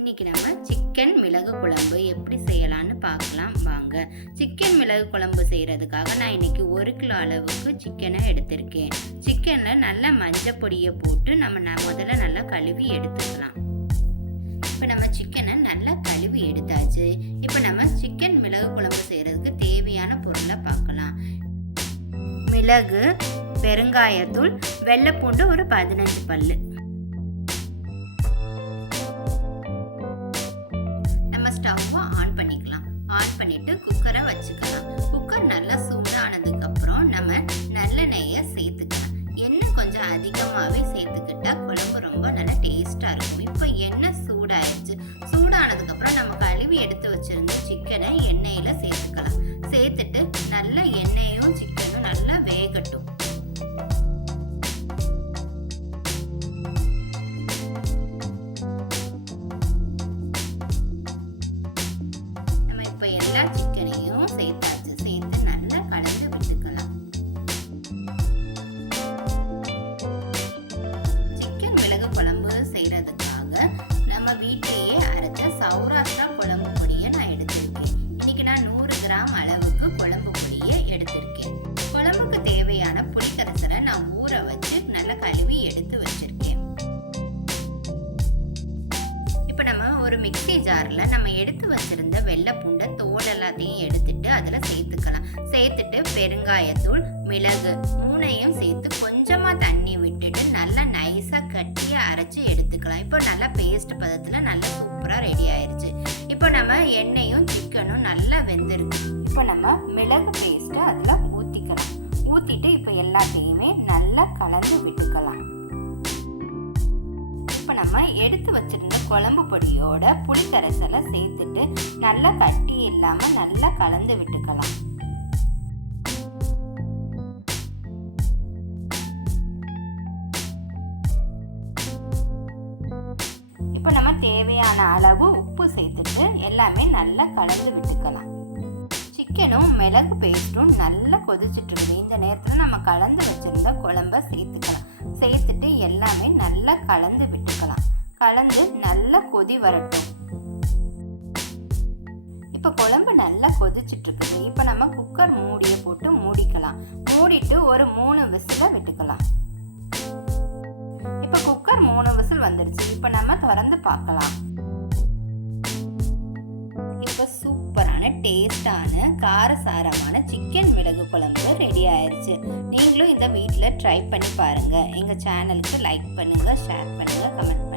இன்னைக்கு நம்ம சிக்கன் மிளகு குழம்பு எப்படி செய்யலான்னு பார்க்கலாம். வாங்க. சிக்கன் மிளகு குழம்பு செய்கிறதுக்காக நான் இன்னைக்கு ஒரு கிலோ அளவுக்கு சிக்கனை எடுத்திருக்கேன். சிக்கனில் நல்லா மஞ்சள் பொடியை போட்டு நம்ம ந- முதல்ல நல்லா கழுவி எடுத்துக்கலாம். இப்போ நம்ம சிக்கனை நல்லா கழுவி எடுத்தாச்சு. இப்போ நம்ம சிக்கன் மிளகு குழம்பு செய்கிறதுக்கு தேவையான பொருளை பார்க்கலாம். மிளகு பெருங்காயத்தூள் வெள்ளைப்பூண்டு ஒரு பதினஞ்சு பல்லு. ஸ்டவ்வை ஆன் பண்ணிக்கலாம். ஆன் பண்ணிட்டு குக்கரை வச்சுக்கலாம். குக்கர் நல்லா சூடானதுக்கு அப்புறம் நம்ம நல்லெண்ணெயை சேர்த்துக்கலாம். எண்ணெய் கொஞ்சம் அதிகமாகவே சேர்த்துக்கிட்டா குழம்பு ரொம்ப நல்லா டேஸ்ட்டாக இருக்கும். இப்போ எண்ணெய் சூடாயிடுச்சு சூடானதுக்கு அப்புறம் நம்ம கழுவி எடுத்து வச்சிருந்த சிக்கனை எண்ணெயில் சேர்த்துக்கலாம். சேர்த்துட்டு நல்ல எண்ணெயும் சிக்கன் எல்லா சிக்கனையும் சேர்த்தாச்சு சேர்த்து நல்லா கலந்து விட்டுக்கலாம். சிக்கன் மிளகு குழம்பு செய்கிறதுக்காக நம்ம வீட்டிலேயே அரைச்ச சௌராஷ்டிரா குழம்பு பொடியை நான் எடுத்திருக்கேன். இன்னைக்கு நான் நூறு கிராம் அளவுக்கு குழம்பு பொடியை எடுத்திருக்கேன். குழம்புக்கு தேவையான புளிக்கரைசலை நான் ஊற வச்சு நல்லா கழுவி எடுத்து வச்சிருக்கேன். இப்போ நம்ம ஒரு மிக்சி ஜாரில் நம்ம எடுத்து வச்சிருந்த வெள்ளை பூண்டு எல்லாத்தையும் எடுத்துட்டு அதில் சேர்த்துக்கலாம். சேர்த்துட்டு பெருங்காயத்தூள் மிளகு மூணையும் சேர்த்து கொஞ்சமாக தண்ணி விட்டுட்டு நல்லா நைஸாக கட்டியாக அரைச்சி எடுத்துக்கலாம். இப்போ நல்லா பேஸ்ட் பதத்தில் நல்லா சூப்பராக ரெடி ஆயிடுச்சு இப்போ நம்ம எண்ணெயும் சிக்கனும் நல்லா வெந்திருக்கு. இப்போ நம்ம மிளகு பேஸ்ட்டை அதில் ஊற்றிக்கலாம் ஊற்றிட்டு இப்போ எல்லாத்தையுமே நல்லா கலந்து விட்டுக்கலாம். எடுத்து வச்சிருந்த குழம்பு பொடியோட புளிக்கரைசலை சேர்த்துட்டு நல்லா கட்டி இல்லாமல் நல்லா கலந்து விட்டுக்கலாம். இப்போ நம்ம தேவையான அளவு உப்பு சேர்த்துட்டு எல்லாமே நல்லா கலந்து விட்டுக்கலாம். சிக்கனும் மிளகு பேஸ்ட்டும் நல்லா கொதிச்சுட்டு இருக்குது. இந்த நேரத்தில் நம்ம கலந்து வச்சிருந்த குழம்ப சேர்த்துக்கலாம். சேர்த்துட்டு எல்லாமே நல்லா கலந்து விட்டுக்கலாம். கலந்து நல்லா கொதி வரட்டும். இப்போ குழம்பு நல்லா கொதிச்சிட்டுருக்குது இப்போ நம்ம குக்கர் மூடியை போட்டு மூடிக்கலாம். மூடிட்டு ஒரு மூணு விசில விட்டுக்கலாம். இப்போ குக்கர் மூணு விசில் வந்துடுச்சு இப்போ நம்ம திறந்து பார்க்கலாம். இப்போ சூப்பரான டேஸ்டான காரசாரமான சிக்கன் மிளகு குழம்பு ரெடி ஆயிடுச்சு நீங்களும் இதை வீட்டில் ட்ரை பண்ணி பாருங்கள் எங்கள் சேனலுக்கு லைக் பண்ணுங்கள் ஷேர் பண்ணுங்கள் கமெண்ட்